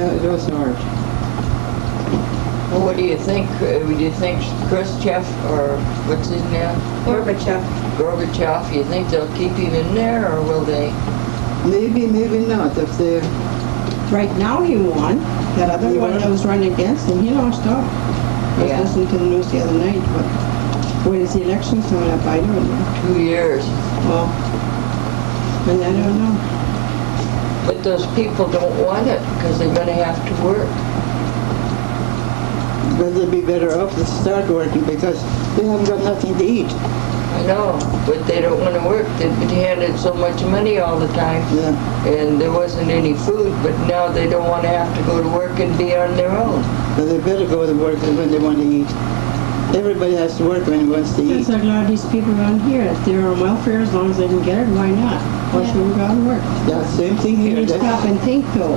Yeah, it was hard. Well, what do you think? Do you think Khrushchev, or what's his name? Gorbachev, you think they'll keep him in there, or will they? Maybe, maybe not. If they, Right now he won. That other He one won? that was running against him, he lost out. I was Yeah. listening to the news the other night, but when is the election coming up? I don't know. 2 years. Well, and I don't know. But those people don't want it because they're going to have to work. but they'd be better off to start working because they haven't got nothing to eat. I know, but they don't want to work. They've been handed so much money all the time, Yeah. and there wasn't any food, but now they don't want to have to go to work and be on their own. But they better go to work when they want to eat. Everybody has to work when he wants to eat. It's like a lot of these people around here, if they're on welfare, as long as they can get it, why not? Why shouldn't we go out and work? Yeah, same thing here. You That's- stop and think though,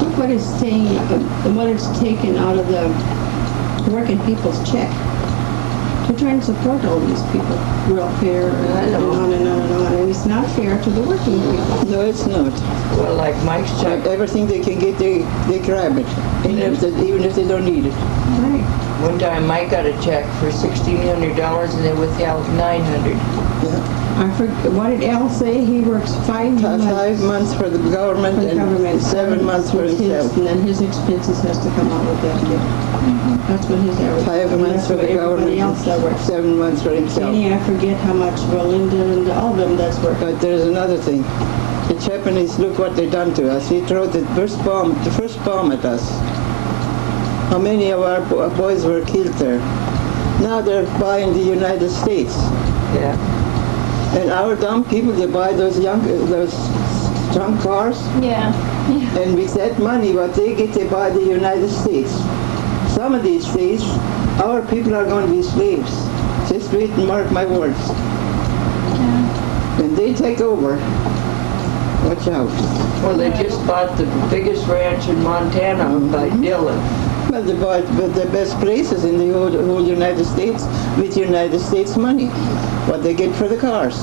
look what it's saying, what it's taken out of the working people's check. They're trying to support all these people, welfare and on and on and on, and it's not fair to the working people. No, it's not. Well, like Mike's check, Everything they can get, they grab it, even if they don't need it. Right. one time Mike got a check for $1,600 and they withheld $900. Yeah. I forget, what did Al say? He works 5 months 5 months for the government for the and government, 7 months for his, himself. and then his expenses has to come out with that, yeah. That's what his average. 5 and months that's for what the government everybody else that and works. 7 months for himself. Jenny, I forget how much Belinda and all of them that's working. But there's another thing. The Japanese, look what they done to us. He threw the first bomb at us. How many of our boys were killed there? Now they're buying the United States. Yeah. And our dumb people, they buy those junk cars. Yeah. And with that money, what they get, they buy the United States. Some of these days, our people are going to be slaves. Just wait and mark my words. When they take over, watch out. Well, they just bought the biggest ranch in Montana by Dillon. Well, they bought the best places in the whole United States with United States money. What they get for the cars.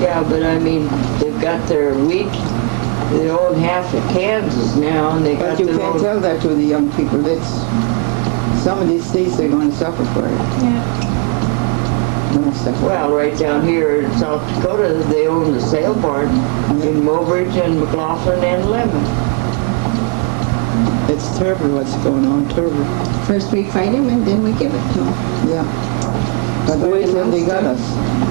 Yeah, but I mean, they've got their wheat. They own half of Kansas now, and they got But you their can't own. tell that to the young people. That's some of these states, they're going to suffer for it. Yeah. No suffer. Well, right down here in South Dakota, they own the sale barn in Mobridge and McLaughlin and Lemon. It's terrible what's going on, terrible. First we fight him and then we give it to him. Yeah. But wait till they got us.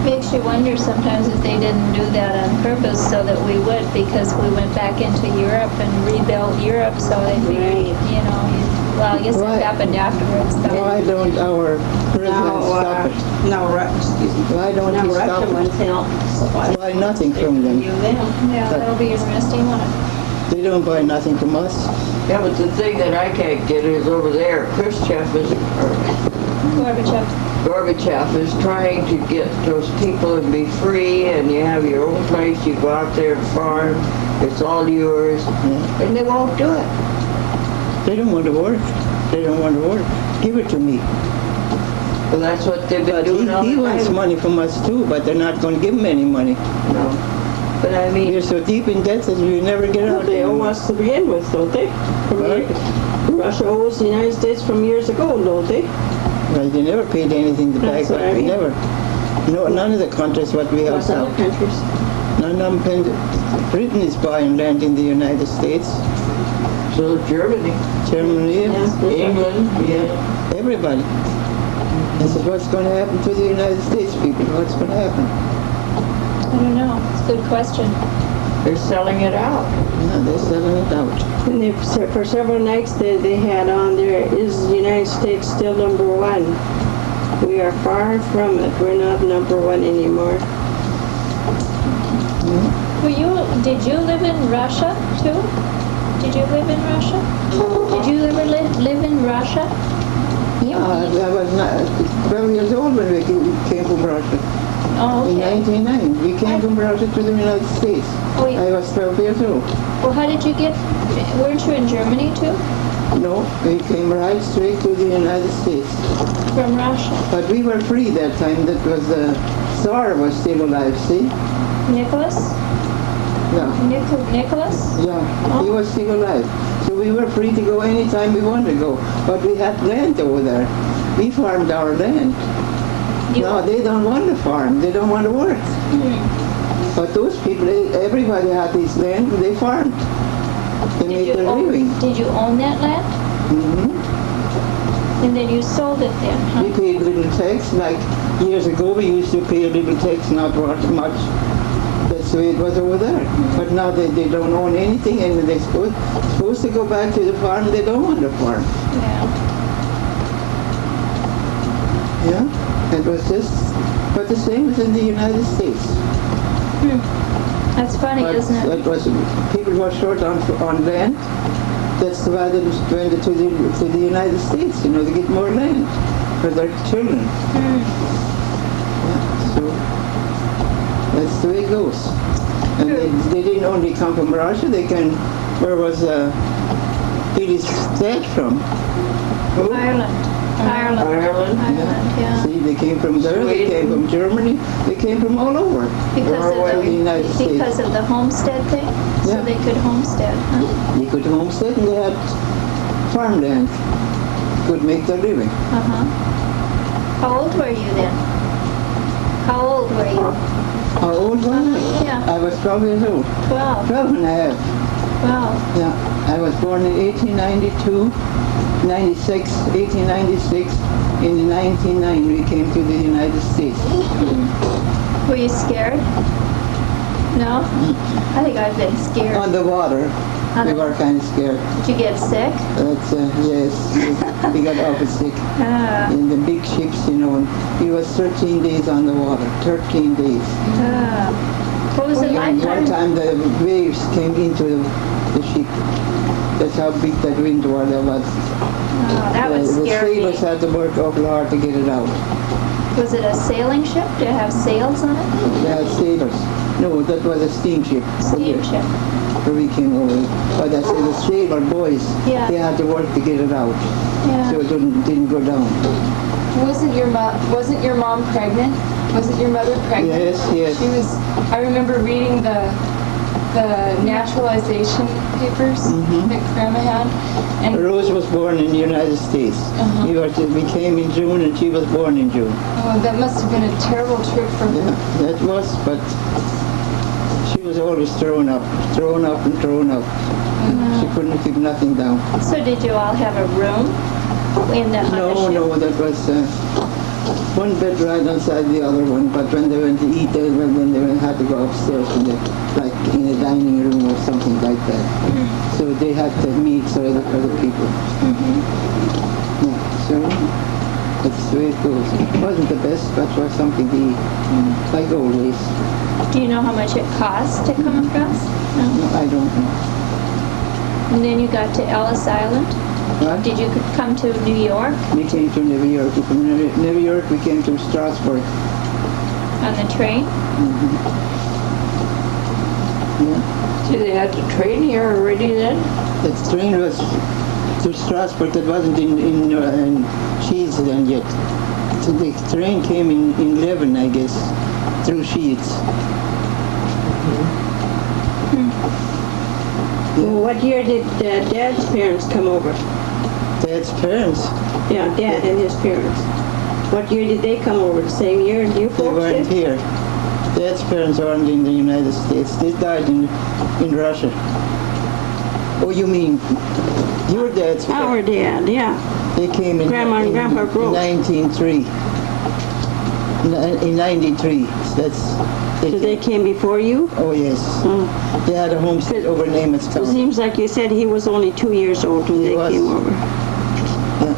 Makes you wonder sometimes if they didn't do that on purpose so that we would, because we went back into Europe and rebuilt Europe so that we, you know, well, I guess Why- it happened afterwards. Why don't our president stop it? Why don't he stop it? Buy nothing from them. Yeah, that'll be interesting, won't it? They don't buy nothing from us. Yeah, but the thing that I can't get is over there, Khrushchev is, or Gorbachev is trying to get those people to be free, and you have your own place, you go out there and farm, it's all yours, and they won't do it. They don't want to work. They don't want to work. Give it to me. Well, that's what they've been But doing all he the wants time. money from us too, but they're not going to give him any money. No. But I mean, We're so deep in debt that we never get out. They owe us to begin with, don't they? Russia owes the United States from years ago, don't they? Well, they never paid anything to back That's what up. I mean. Never. No, none of the countries what we have Plus other now. countries. None of them. Britain is buying land in the United States. so Germany, Germany, England, yeah. everybody. This is what's going to happen to the United States people. What's going to happen? I don't know. It's a good question. They're selling it out. Yeah, they're selling it out. And they, for several nights they had on there, is the United States still number one? We are far from it. We're not number one anymore. Did you live in Russia too? Did you live in Russia? Did you ever live in Russia? I was not 12 years old when we came from Russia. Oh, In okay. 1999, we came from Russia to the United States. Oh, yeah. I was 12 years old. Well, how did you get, weren't you in Germany too? No, we came right straight to the United States. From Russia? But we were free that time. That was the Tsar was still alive, see? Nicholas? Yeah. Nicholas? Yeah, he was still alive. So we were free to go anytime we wanted to go. But we had land over there. We farmed our land. No, they don't want to farm. They don't want to work. But those people, everybody had this land and they farmed. They made their living. Did you own that land? Mm-hmm. And then you sold it then, huh? We paid little tax. Like years ago, we used to pay a little tax, not much. That's the way it was over there. But now they don't own anything, and they're supposed to go back to the farm. They don't want to farm. Yeah. Yeah, it was just, but the same was in the United States. That's funny, But isn't it? it was, people were short on land. That's why they went to the United States, to get more land for their children. Yeah, so that's the way it goes. And they didn't only come from Russia. They came. Where was Billy's dad from? Who? Ireland. Ireland. Yeah. See, they came from there. They came from Germany. They came from all over. Because the United States. Because of the homestead thing? So Yeah. they could homestead, huh? They could homestead and they had farmland. Could make their living. Uh-huh. How old were you then? How old were you? How old was I? Yeah. I was 12 years old. 12. 12 and a half. Wow. Yeah. I was born in 1892, 96, 1896. In 1909 we came to the United States. Were you scared? No? I think I've been scared. On the water, we were kind of scared. Did you get sick? That's, yes, we got awful sick. In the big ships, and we was 13 days on the water, 13 days. What was it like? One time the waves came into the ship. That's how big that wind was. That would The scare me. sailors had to work awful hard to get it out. Was it a sailing ship? Did it have sails on it? They had sailors. No, that was a steamship. Steamship. Where we came over. But I said the sailor boys, Yeah. they had to work to get it out. Yeah. So it didn't go down. Wasn't your mom pregnant? Wasn't your mother pregnant? Yes, yes. She was. I remember reading the naturalization papers that Grandma had, and Rose was born in the United States. We came in June and she was born in June. oh, that must have been a terrible trip for her. Yeah, that was, but she was always thrown up. She couldn't keep nothing down. So did you all have a room in the on the ship? That was one bed right outside the other one. But when they went to eat, when they had to go upstairs like in a dining room or something like that. So they had to meet for other people. Yeah, so that's the way it goes. It wasn't the best, but was something to eat, like always. Do you know how much it cost to come across? No. No, I don't know. And then you got to Ellis Island. What? Did you come to New York We came to New York. From New York, we came to Strasbourg. on the train? Yeah. See, they had the train here already then? The train was to Strasbourg. That wasn't in Sheets then yet. So the train came in 11, I guess, through Sheets. Well, what year did Dad's parents come over? Dad's parents, Yeah, Dad and his parents. What year did they come over? The same year you they folks weren't did? here. Dad's parents weren't in the United States. They died in Russia. Oh, you mean your dad's Our parents? dad, yeah. They came in, Grandma and Grandpa in Grove. 1903. In 93. So they came before you? Oh, yes. They had a homestead over in Amos It County. seems like you said he was only 2 years old when He they was. came over. Yeah.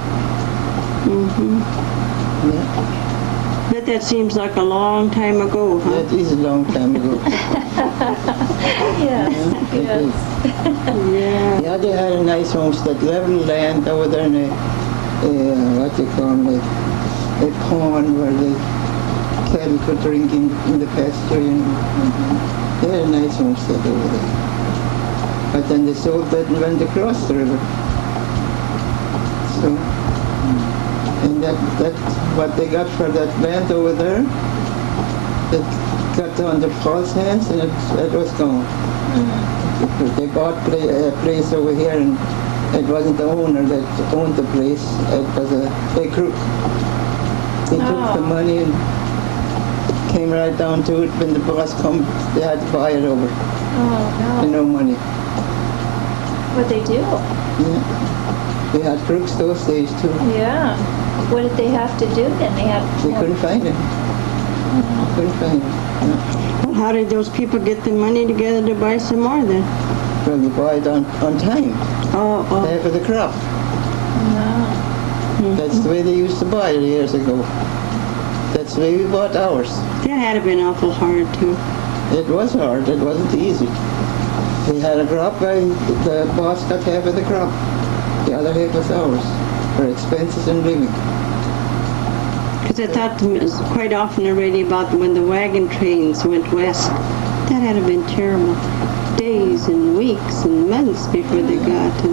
But that seems like a long time ago, huh? That is a long time ago. Yes. It is. Yeah. Yeah, they had a nice homestead, level land over there in what they call it, a pond where the cattle could drink in the pasture. They had a nice homestead over there. But then they sold that and went across the river. So, and that's what they got for that land over there. It got under false hands and it was gone. They bought a place over here, and it wasn't the owner that owned the place. It was a crook. He took the money and came right down to it. When the boss come, they had to buy it over. Oh, And no. no money. What'd they do? Yeah. They had crooks those days too. Yeah. What did they have to do then? They couldn't find it. Couldn't find it. No. Well, how did those people get the money together to buy some more then? Well, they buy it on time. Oh, Half of the crop. No. That's the way they used to buy it years ago. That's the way we bought ours. that had to been awful hard too. It was hard. It wasn't easy. We had a crop, and the boss got half of the crop. The other half was ours for expenses and living. Because I thought quite often already about when the wagon trains went west. That had to been terrible. Days and weeks and months before they got to.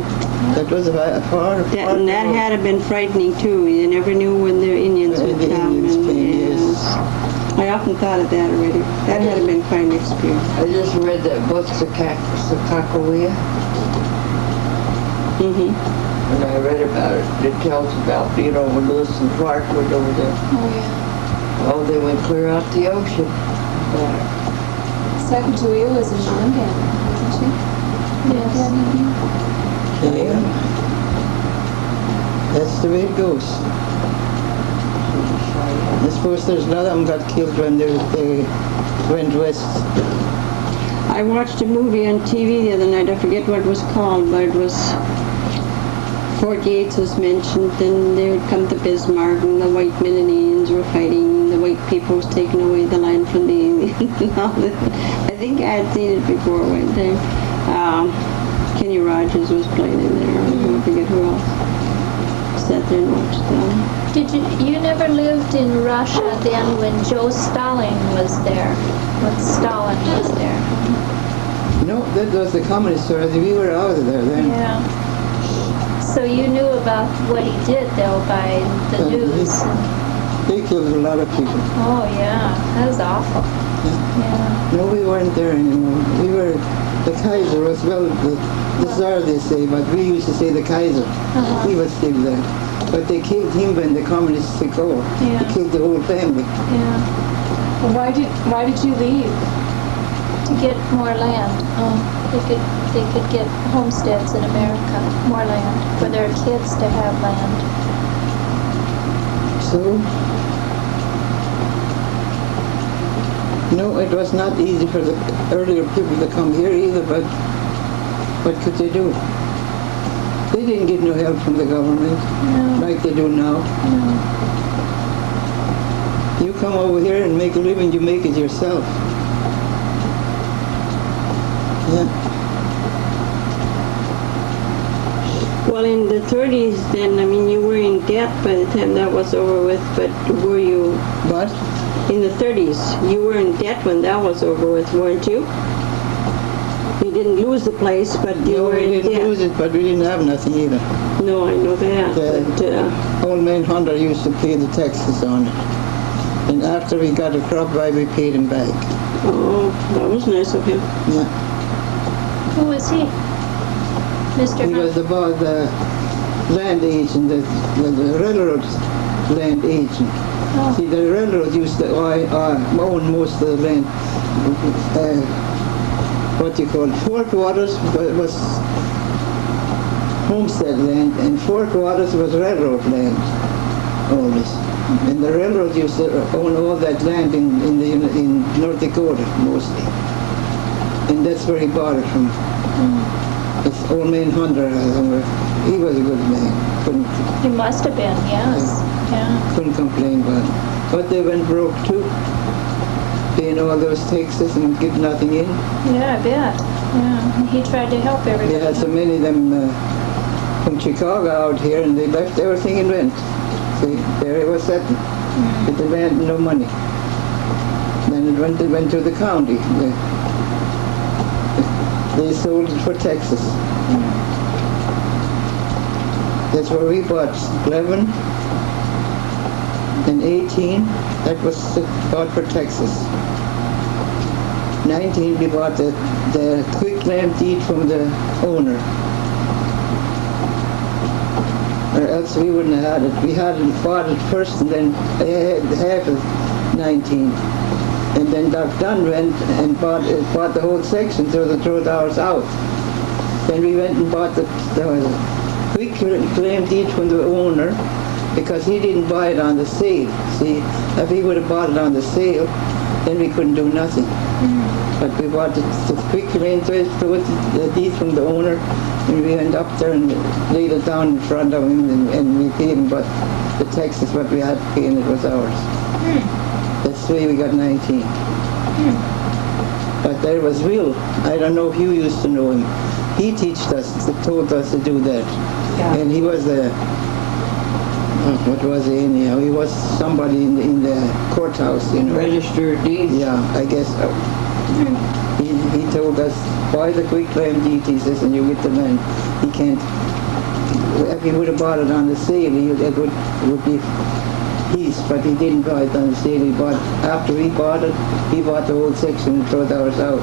That was far. And that had to been frightening too. You never knew when the Indians When would the come. Indians came, yes. I often thought of that already. That had to been quite an experience. I just read that book, Sakakawea, Mm-hmm. and I read about it. It tells about, when Lewis and Clark went over there. Oh, yeah. Oh, they went clear out the ocean. Sacagawea was in Shaun Gant, wasn't she? Yes. Yeah. That's the way it goes. I suppose there's a lot of them got killed when they went west. I watched a movie on TV the other night. I forget what it was called, but it was Fort Yates was mentioned, and they would come to Bismarck, and the white men and Indians were fighting. The white people was taking away the land from the Indians. And all that. I think I had seen it before one time. Kenny Rogers was playing in there. I forget who else. Sat there and watched that. Did you never lived in Russia then when Joe Stalin was there? When Stalin was there? No, that was the communist already. We were out of there then. Yeah. So you knew about what he did though by the news. They killed a lot of people. Oh yeah, that was awful. Yeah. No, we weren't there anymore. We were, the Kaiser was, well, the Tsar they say, but we used to say the Kaiser. He was still there. But they killed him when the communists took over. Yeah. They killed the whole family. Yeah. Well, why did you leave? To get more land. They could get homesteads in America, more land for their kids to have land. So, no, it was not easy for the earlier people to come here either, but what could they do? They didn't get no help from the government like they do now. You come over here and make a living, you make it yourself. Yeah. Well, in the 30s then, I mean, you were in debt by the time that was over with, but were you, But in the 30s, you were in debt when that was over with, weren't you? You didn't lose the place, but you no, were we in didn't debt. lose it, but we didn't have nothing either. No, I know that, but, Old man Hunter used to pay the taxes on it. And after we got a crop by, we paid him back. oh, that was nice of him. Yeah. Who was he? Mr. He was the land agent, the railroad land agent. Oh. See, the railroad used to own most of the land. What you call it? Fort Waters was homestead land, and Fort Waters was railroad land, always. And the railroad used to own all that land in North Dakota, mostly. And that's where he bought it from. It's old man Hunter. He was a good man. He must have been, yes. Yeah. Couldn't complain about it. But they went broke too, paying all those taxes and get nothing in. Yeah, I bet. Yeah. He tried to help everybody. They had so many of them from Chicago out here, and they left everything in rent. See, there it was sitting. But they had no money. Then it went to the county. They sold it for Texas. That's where we bought 11 and 18. That was bought for Texas. 19, we bought the quick claim deed from the owner. Or else we wouldn't have had it. We had bought it first and then half of 19. And then Doc Dunn went and bought the whole section so they throw ours out. Then we went and bought the quick claim deed from the owner because he didn't buy it on the sale. See, if he would have bought it on the sale, then we couldn't do nothing. But we bought the quick claim deed from the owner, and we went up there and laid it down in front of him, and we paid him, but the taxes what we had to pay, and it was ours. That's the way we got 19. But there was Will. I don't know if you used to know him. He told us to do that. Yeah. And he was what was he anyhow? He was somebody in the courthouse, you know. Registered deeds. Yeah, I guess so. He told us, buy the quick claim deed, he says, and you get the land. He can't, if he would have bought it on the sale, it would be his, but he didn't buy it on the sale. He bought, after he bought it, he bought the whole section and threw ours out.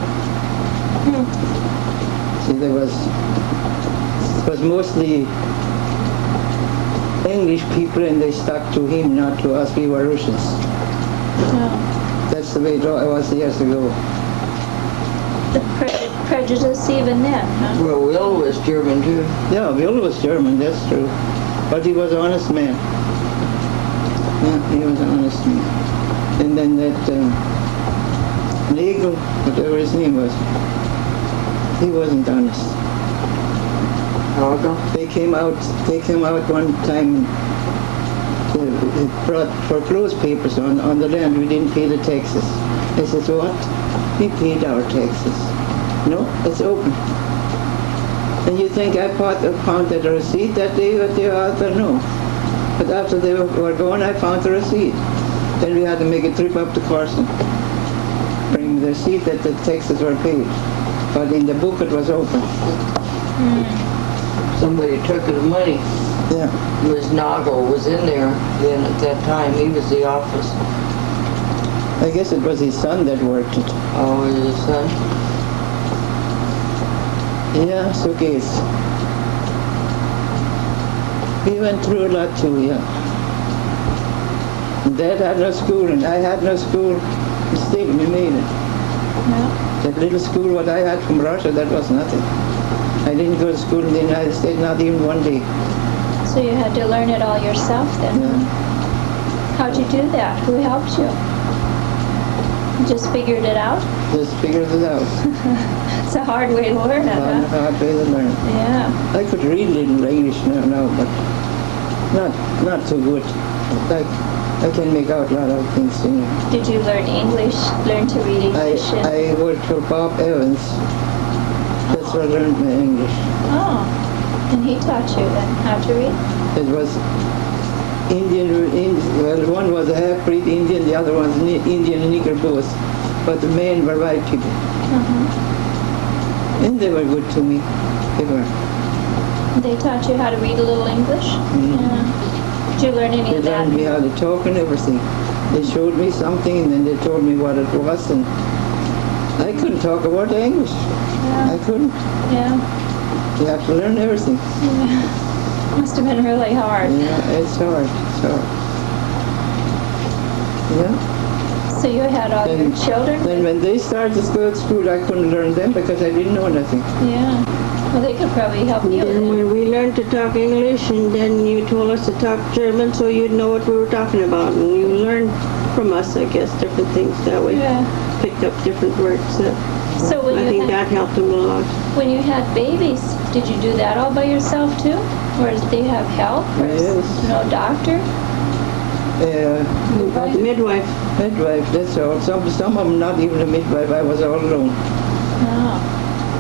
See, it was mostly English people, and they stuck to him, not to us. We were Russians. That's the way it was years ago. The prejudice even then, huh? Well, Will was German too. Yeah, Will was German, that's true. But he was an honest man. Yeah, he was an honest man. And then that Nagel, whatever his name was, he wasn't honest. They came out one time, brought foreclosed papers on the land. We didn't pay the taxes. I said, what? We paid our taxes. No, it's open. And you think I found that receipt that day at the author? No. But after they were gone, I found the receipt. Then we had to make a trip up to Carson, bring the receipt that the taxes were paid. But in the book it was open. Somebody took his money. Yeah. It was Nagel was in there then at that time. He was the office. I guess it was his son that worked it. Oh, was it his son? Yeah, so geht's. We went through a lot too, yeah. Dad had no school and I had no school. Still, we made it. Yeah. That little school what I had from Russia, that was nothing. I didn't go to school in the United States, not even one day. So you had to learn it all yourself then? Yeah. How'd you do that? Who helped you? You just figured it out? Just figured it out. It's a hard way to learn it, Found a huh? hard way to learn. Yeah. I could read a little English now, but not so good. I can make out a lot of things, you know. Did you learn to read English? I worked for Bob Evans. That's where I learned my English. Oh, and he taught you then how to read? It was well, one was a half-breed Indian, the other was Indian and Negro both. But the men were white people. And they were good to me. They were. They taught you how to read a little English? Yeah. Did you learn any They of that? learned me how to talk and everything. They showed me something and then they told me what it was, and I couldn't talk a word of English. I couldn't. Yeah. You have to learn everything. Yeah. Must have been really hard. Yeah, it's hard. It's hard. Yeah. So you had all your children? Then when they started to go to school, I couldn't learn them because I didn't know nothing. Yeah. Well, they could probably help you. Then when we learned to talk English, and then you told us to talk German, so you'd know what we were talking about, and you learned from us, I guess, different things that way. Yeah. Picked up different words. So when I think that helped them a lot. when you had babies, did you do that all by yourself too? Or did they have help? Or Yes. no doctor? The midwife. Midwife, that's all. Some of them not even a midwife. I was all alone. No.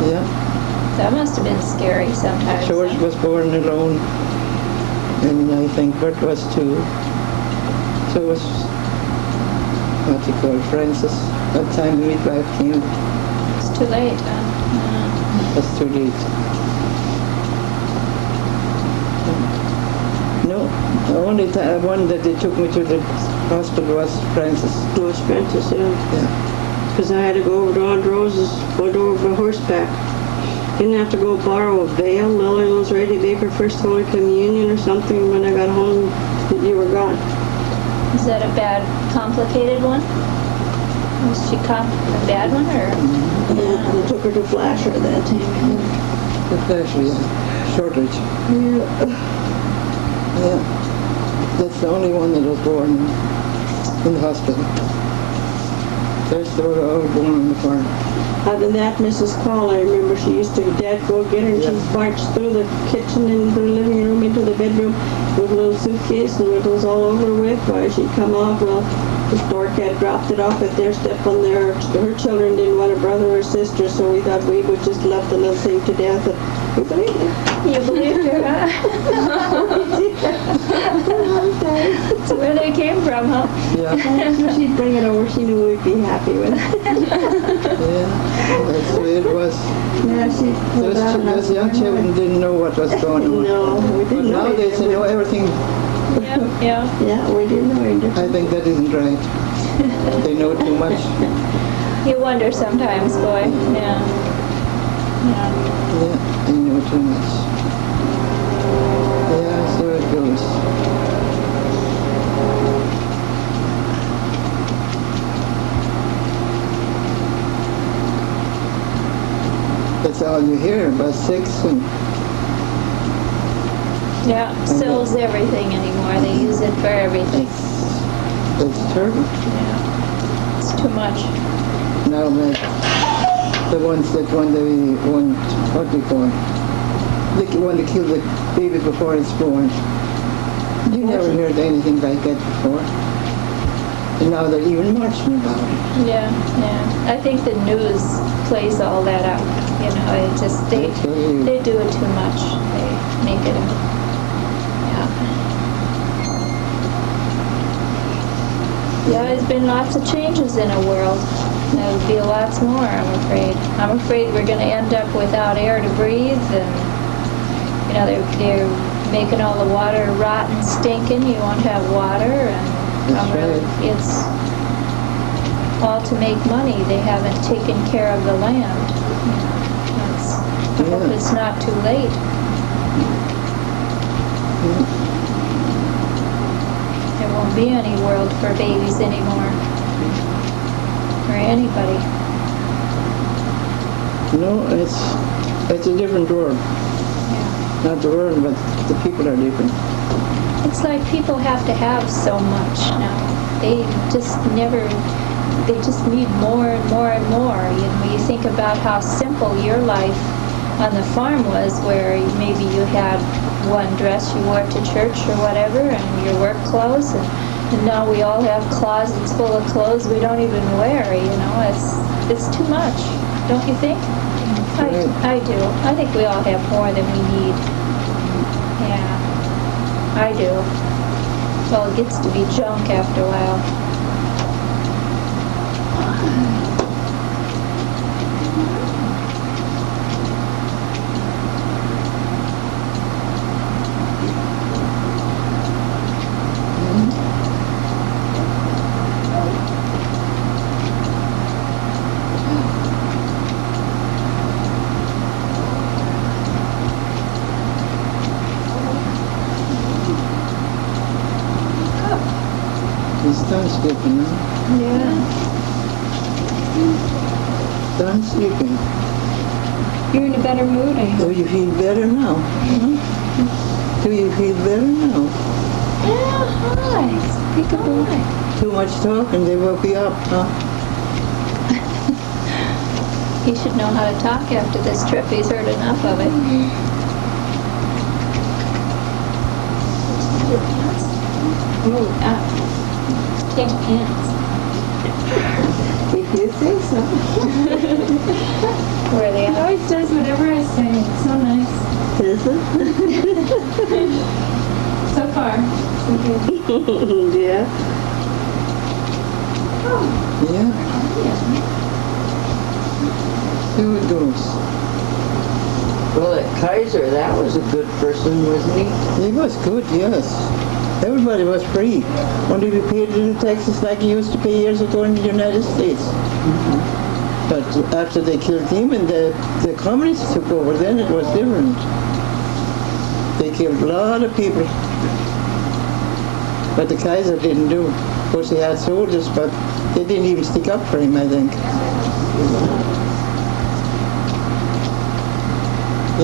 Yeah. That must have been scary sometimes. George was born alone, and I think Bert was too. So was, what you call, Francis. By the time the midwife came, It's too late, huh? it was too late. No, the only one that they took me to the hospital was Francis. Was Francis, yeah. Yeah. because I had to go over to Aunt Rose's, go over by horseback. Didn't have to go borrow a veil. Lillian was ready to make her first Holy Communion or something when I got home. You were gone. Is that a bad, complicated one? Was she a bad one, or? Yeah, they took her to Flasher that time. The flash, yeah. Shortage. Yeah. That's the only one that was born in the hospital. There's they were all born on the farm. Other than that, Mrs. Call, I remember she used to, Dad go get her and she'd march through the kitchen and the living room into the bedroom with a little suitcase and it was all over with. Why she'd come off, well, the store cat dropped it off at their step on there. Her children didn't want a brother or sister, so we thought we would just love the little thing to death. And we believed it. You believed her, huh? That's where they came from, huh? Yeah. So she'd bring it over. She knew we'd be happy with it. Yeah. That's the way it was. Yeah, she pulled out and I Those was young children didn't know what was going on. No, we But didn't know. nowadays they know everything. Yeah, yeah. Yeah, we didn't know any difference. I think that isn't right. They know too much. You wonder sometimes, boy. Yeah. Yeah. Yeah, they know too much. Yeah, so it goes. That's all you hear about sex and Yeah, sells everything anymore. They use it for everything. it's terrible. Yeah. It's too much. Now the ones that want what do you call them? They want to kill the baby before it's born. You never heard anything like that before. And now they're even marching about it. Yeah, yeah. I think the news plays all that up. You know, it just they do it too much. They make it. Yeah, there's been lots of changes in our world. There'll be lots more, I'm afraid. I'm afraid we're going to end up without air to breathe, and you know they're making all the water rot and stinking. You won't have water, and That's right. it's all to make money. They haven't taken care of the land. I hope Yeah. it's not too late. There won't be any world for babies anymore. Or anybody. No, it's a different world. Yeah. Not the world, but the people are different. It's like people have to have so much now. They just need more and more and more. You know, you think about how simple your life on the farm was, where maybe you had one dress you wore to church or whatever, and your work clothes, and now we all have closets full of clothes we don't even wear. You know, it's too much, don't you think? Right. I do. I think we all have more than we need. Yeah, I do. Well, it gets to be junk after a while. It's done sleeping now. Yeah. Done sleeping. You're in a better mood, I Do hope. you feel better now? Do you feel better now? Yeah, hi. Hi. Too much talk and they woke you up, huh? He should know how to talk after this trip. He's heard enough of it. Take pants. If you say so. Where are they He at? always does whatever I say. It's so nice. Is it? So far. So good. Yeah. Yeah. See how it goes. Well, at Kaiser, that was a good person, wasn't he? It was good, yes. Everybody was free. Only we paid little taxes like you used to pay years ago in the United States. But after they killed him and the communists took over, then it was different. They killed a lot of people. But the Kaiser didn't do. Of course, he had soldiers, but they didn't even stick up for him, I think.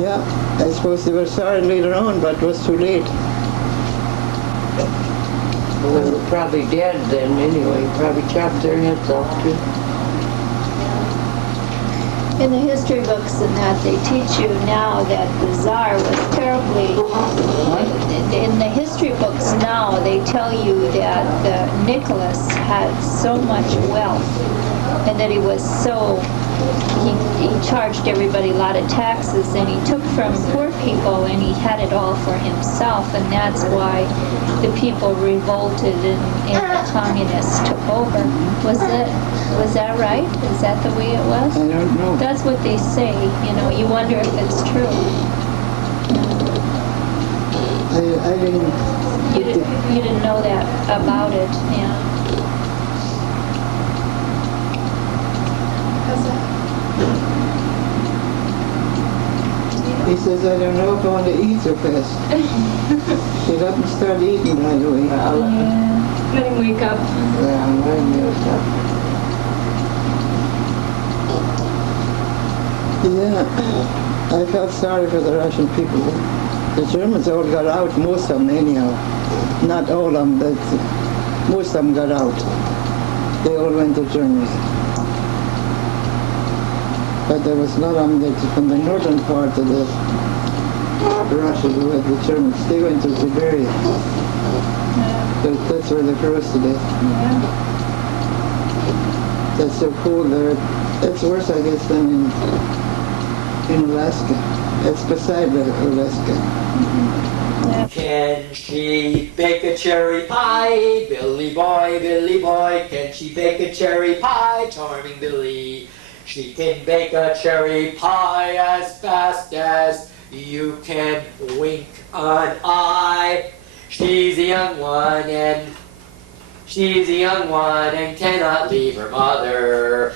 Yeah, I suppose they were sorry later on, but it was too late. Well, they were probably dead then anyway. Probably chopped their heads off too. In the history books and that, they teach you now that the Tsar was terribly... In the history books now, they tell you that Nicholas had so much wealth and that he was so... He charged everybody a lot of taxes, and he took from poor people, and he had it all for himself, and that's why the people revolted and the communists took over. Was that right? Is that the way it was? I don't know. That's what they say. You know, you wonder if it's true. I didn't... You didn't know that about it, yeah. He says, I don't know if I want to eat so fast. Get up and start eating right away. Yeah. Let him wake up. Yeah, I'm letting you stop. Yeah, I felt sorry for the Russian people. The Germans all got out, most of them anyhow. Not all of them, but most of them got out. They all went to Germany. But there was a lot of them that from the northern part of the Russia who had the Germans. They went to Siberia. That's where they froze to death. That's so cold there. It's worse, I guess, than in Alaska. It's beside Alaska. Can she bake a cherry pie? Billy boy, can she bake a cherry pie? Charming Billy. She can bake a cherry pie as fast as you can wink an eye. She's a young one and cannot leave her mother.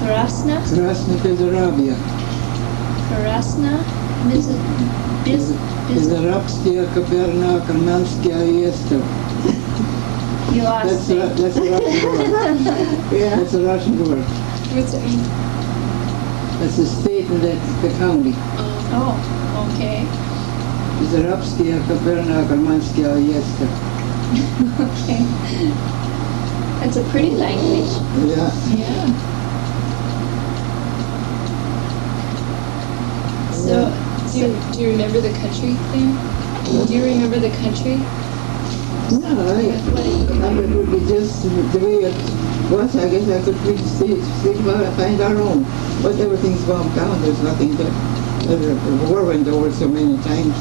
Krasna? Krasna Bezarabia. Krasna? Bezarabskia Kaperna Karnanskia Yesto. You lost me. That's a Russian word. Yeah. That's a Russian word. What's it mean? That's the state and that's the county. Oh, okay. Bezarabskia Kaperna Karnanskia Yesto. Okay. That's a pretty language. Yeah. Yeah. So, do you remember the country there? Do you remember the country? No, it would be just the way it was. I guess I could really think about it, find our own. But everything's bombed down. There's nothing there. The war went over so many times.